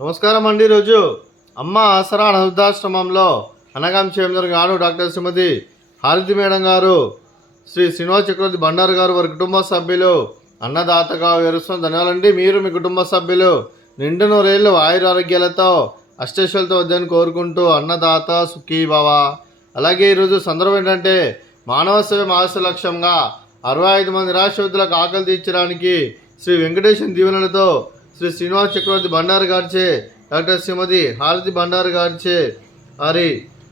నమస్కారం అండి. రోజు అమ్మ ఆసరా అనాథాశ్రమంలో అనగాం చేమర్ గారు డాక్టర్ శ్రీమతి హారతి మేడం గారు, శ్రీ శ్రీనివాస్ చక్రవర్తి బండారు గారు, వారి కుటుంబ సభ్యులు అన్నదాతగా వివరిస్తున్న ధన్యవాదాలండి. మీరు మీ కుటుంబ సభ్యులు నిండు నూరేళ్ళు ఆయురారోగ్యాలతో అష్టైశ్వర్యాలతో వద్దని కోరుకుంటూ అన్నదాత సుఖీ భవ. అలాగే ఈరోజు సందర్భం ఏంటంటే మానవ సేవ మానవ లక్ష్యంగా 65 మంది నిరాశ్రతులకు ఆకలి తీర్చడానికి శ్రీ వెంకటేశ్వర దీవెనలతో శ్రీ శ్రీనివాస్ చక్రవర్తి బండారు గారిచే డాక్టర్ శ్రీమతి హారతి బండారు గారిచే వారి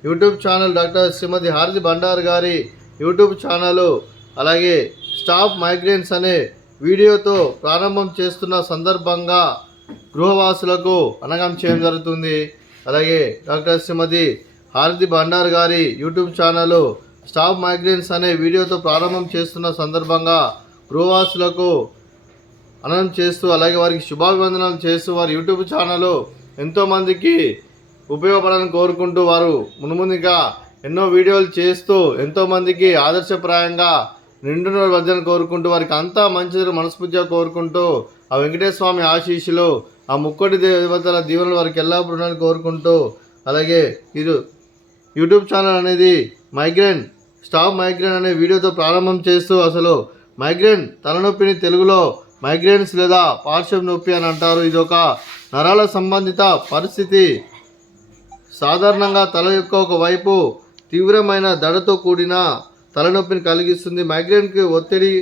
యూట్యూబ్ ఛానల్, డాక్టర్ శ్రీమతి హారతి బండారు గారి యూట్యూబ్ ఛానల్, అలాగే స్టాప్ మైగ్రేన్స్ అనే వీడియోతో ప్రారంభం చేస్తున్న సందర్భంగా గృహవాసులకు అనగం చేయడం జరుగుతుంది. అలాగే డాక్టర్ శ్రీమతి హారతి బండారు గారి యూట్యూబ్ ఛానల్ స్టాప్ మైగ్రేన్స్ అనే వీడియోతో ప్రారంభం చేస్తున్న సందర్భంగా గృహవాసులకు అననం చేస్తూ, అలాగే వారికి శుభాభివందనాలు చేస్తూ వారి యూట్యూబ్ ఛానల్ ఎంతోమందికి ఉపయోగపడాలని కోరుకుంటూ వారు మునుముందుగా ఎన్నో వీడియోలు చేస్తూ ఎంతోమందికి ఆదర్శప్రాయంగా నిండున వద్దని కోరుకుంటూ వారికి అంతా మంచిది మనస్ఫూర్తిగా కోరుకుంటూ ఆ వెంకటేశ్వర స్వామి ఆశీస్సులు, ఆ ముక్కోటి దేవతల దీవెనలు వారికి ఎల్లప్పుడూ ఉండాలని కోరుకుంటూ, అలాగే ఇది యూట్యూబ్ ఛానల్ అనేది స్టాప్ మైగ్రేన్ అనే వీడియోతో ప్రారంభం చేస్తూ, అసలు మైగ్రేన్ తలనొప్పిని తెలుగులో మైగ్రేన్స్ లేదా పార్శ్వ నొప్పి అని అంటారు. ఇది ఒక నరాల సంబంధిత పరిస్థితి. సాధారణంగా తల యొక్క ఒక వైపు తీవ్రమైన దడతో కూడిన తలనొప్పిని కలిగిస్తుంది. మైగ్రేన్కి ఒత్తిడి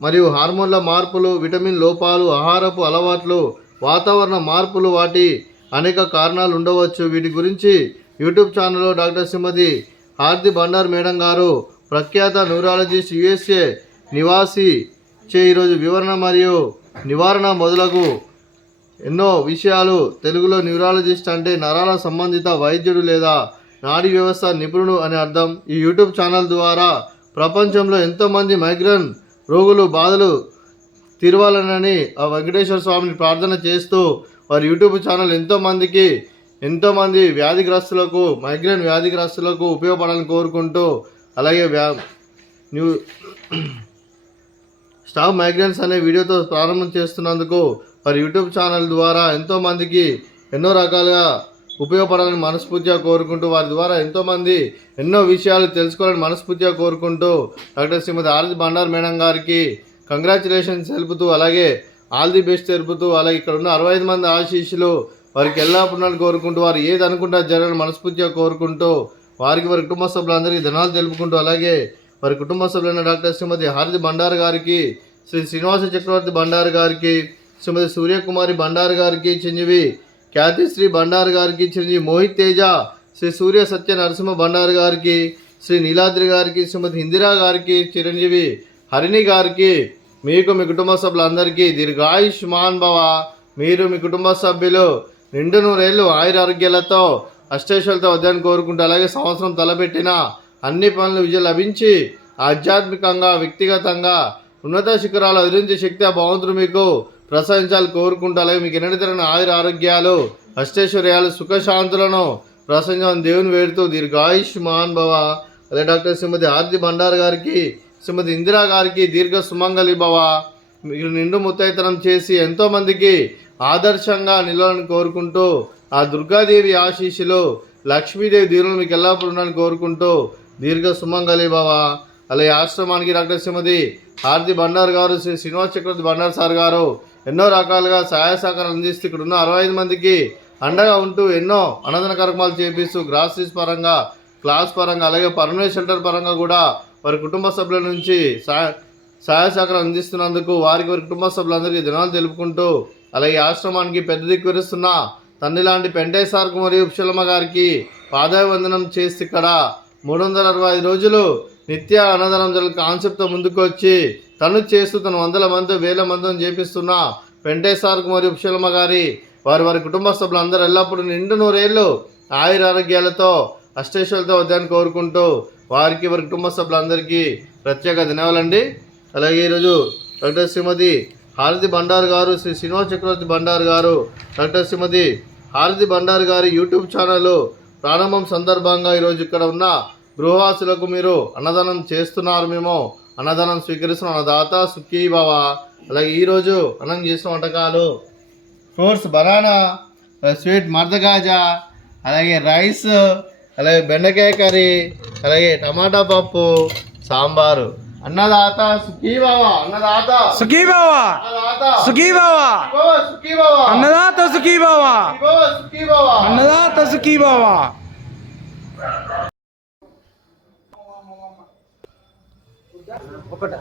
మరియు హార్మోన్ల మార్పులు, విటమిన్ లోపాలు, ఆహారపు అలవాట్లు, వాతావరణ మార్పులు, వాటి అనేక కారణాలు ఉండవచ్చు. వీటి గురించి యూట్యూబ్ ఛానల్లో డాక్టర్ శ్రీమతి హారతి బండారు మేడం గారు, ప్రఖ్యాత న్యూరాలజిస్ట్, USA నివాసి చే ఈరోజు వివరణ మరియు నివారణ మొదలగు ఎన్నో విషయాలు. తెలుగులో న్యూరాలజిస్ట్ అంటే నరాల సంబంధిత వైద్యుడు లేదా నాడీ వ్యవస్థ నిపుణుడు అని అర్థం. ఈ యూట్యూబ్ ఛానల్ ద్వారా ప్రపంచంలో ఎంతోమంది మైగ్రేన్ రోగులు బాధలు తీరవాలనని ఆ వెంకటేశ్వర స్వామిని ప్రార్థన చేస్తూ వారి యూట్యూబ్ ఛానల్ ఎంతోమంది వ్యాధిగ్రస్తులకు, మైగ్రేన్ వ్యాధిగ్రస్తులకు ఉపయోగపడాలని కోరుకుంటూ, అలాగే స్టాప్ మైగ్రేన్స్ అనే వీడియోతో ప్రారంభం చేస్తున్నందుకు వారి యూట్యూబ్ ఛానల్ ద్వారా ఎంతోమందికి ఎన్నో రకాలుగా ఉపయోగపడాలని మనస్ఫూర్తిగా కోరుకుంటూ, వారి ద్వారా ఎంతోమంది ఎన్నో విషయాలు తెలుసుకోవాలని మనస్ఫూర్తిగా కోరుకుంటూ డాక్టర్ శ్రీమతి హారతి బండారు మేడం గారికి కంగ్రాచులేషన్స్ తెలుపుతూ, అలాగే ఆల్ ది బెస్ట్ తెలుపుతూ, అలాగే ఇక్కడ ఉన్న 65 మంది ఆశీస్సులు వారికి ఎల్లప్పుడూ కోరుకుంటూ, వారు ఏది అనుకుంటా జరగాలని మనస్ఫూర్తిగా కోరుకుంటూ, వారికి వారి కుటుంబ సభ్యులందరికీ ధనాలు తెలుపుకుంటూ, అలాగే వారి కుటుంబ సభ్యులైన డాక్టర్ శ్రీమతి హారతి బండారు గారికి, శ్రీ శ్రీనివాస చక్రవర్తి బండారు గారికి, శ్రీమతి సూర్యకుమారి బండారు గారికి, చిరంజీవి ఖ్యాతిశ్రీ బండారు గారికి, చిరంజీవి మోహిత్ తేజ, శ్రీ సూర్య సత్య నరసింహ బండారు గారికి, శ్రీ నీలాద్రి గారికి, శ్రీమతి ఇందిరా గారికి, చిరంజీవి హరిణి గారికి, మీకు మీ కుటుంబ సభ్యులందరికీ దీర్ఘాయుష్మాన్ భవ. మీరు మీ కుటుంబ సభ్యులు నిండు నూరేళ్ళు ఆయురారోగ్యాలతో అష్టైశ్వర్యాలతో వద్దని కోరుకుంటూ, అలాగే సంవత్సరం తలపెట్టిన అన్ని పనులు విజయం లభించి ఆధ్యాత్మికంగా, వ్యక్తిగతంగా ఉన్నత శిఖరాలు అధిరించే శక్తి ఆ భగవంతుడు మీకు ప్రసాదించాలని కోరుకుంటూ, అలాగే మీకు ఎన్నటి తరగని ఆయుర ఆరోగ్యాలు, అష్టైశ్వర్యాలు, సుఖశాంతులను ప్రసాదించాలని దేవుని వేడుతూ దీర్ఘాయుష్మాన్ భవ. అదే డాక్టర్ శ్రీమతి హారతి బండారు గారికి, శ్రీమతి ఇందిరా గారికి దీర్ఘ సుమంగళి భవ. మీరు నిండు ముత్తైతనం చేసి ఎంతోమందికి ఆదర్శంగా నిలవాలని కోరుకుంటూ, ఆ దుర్గాదేవి ఆశీస్సులు, లక్ష్మీదేవి దీవులను మీకు ఎల్లప్పుడూ ఉండాలని కోరుకుంటూ దీర్ఘ సుమంగళి భవ. అలాగే ఆశ్రమానికి డాక్టర్ శ్రీమతి హారతి బండారు గారు, శ్రీ శ్రీనివాస్ చక్రవర్తి బండారు సార్ గారు ఎన్నో రకాలుగా సహాయ సహకారాలు అందిస్తూ ఇక్కడ ఉన్న 65 మందికి అండగా ఉంటూ ఎన్నో అన్నదాన కార్యక్రమాలు చేపిస్తూ గ్రాసరీస్ పరంగా, క్లాస్ పరంగా, అలాగే పర్మనెంట్ సెంటర్ పరంగా కూడా వారి కుటుంబ సభ్యుల నుంచి సహాయ సహకారం అందిస్తున్నందుకు వారి కుటుంబ సభ్యులందరికీ ధనాలు తెలుపుకుంటూ, అలాగే ఆశ్రమానికి పెద్ద దిక్కు విరుస్తున్న తండ్రి లాంటి పెంటేశ్వర్ మరియు ఉప్షలమ్మ గారికి పాదాభివందనం చేసి ఇక్కడ 365 రోజులు నిత్య అన్నదానం జరిగే కాన్సెప్ట్తో ముందుకు వచ్చి తను చేస్తూ తను 100 మంది 1000 మందిని చేపిస్తున్న పెంటేశ్వర్ మరియు ఉప్షలమ్మ గారి వారి కుటుంబ సభ్యులందరూ ఎల్లప్పుడూ నిండు నూరేళ్ళు ఆయురారోగ్యాలతో అష్టైశ్వర్యాలతో వద్దని కోరుకుంటూ వారికి వారి కుటుంబ సభ్యులందరికీ ప్రత్యేక ధన్యవాదాలండి. అలాగే ఈరోజు డాక్టర్ శ్రీమతి హారతి బండారు గారు, శ్రీ శ్రీనివాస్ చక్రవర్తి బండారు గారు, డాక్టర్ శ్రీమతి హారతి బండారు గారి యూట్యూబ్ ఛానల్ ప్రారంభం సందర్భంగా ఈరోజు ఇక్కడ ఉన్న గృహవాసులకు మీరు అన్నదానం చేస్తున్నారు, మేము అన్నదానం స్వీకరిస్తున్న అన్నదాత సుఖీ భవ. అలాగే ఈరోజు అన్నం చేసిన వంటకాలు ఫ్రూట్స్ బనానా, స్వీట్ మర్దగాజా, అలాగే రైస్, అలాగే బెండకాయ కర్రీ, అలాగే టమాటా పప్పు, సాంబారు. అన్నదాత సుఖీభవ, అన్నదాత సుఖీభవ, అన్నదాత సుఖీభవ, సుఖీభవ, అన్నదాత సుఖీభవ, సుఖీభవ. అన్నదాత సుఖీభవ. ఒకట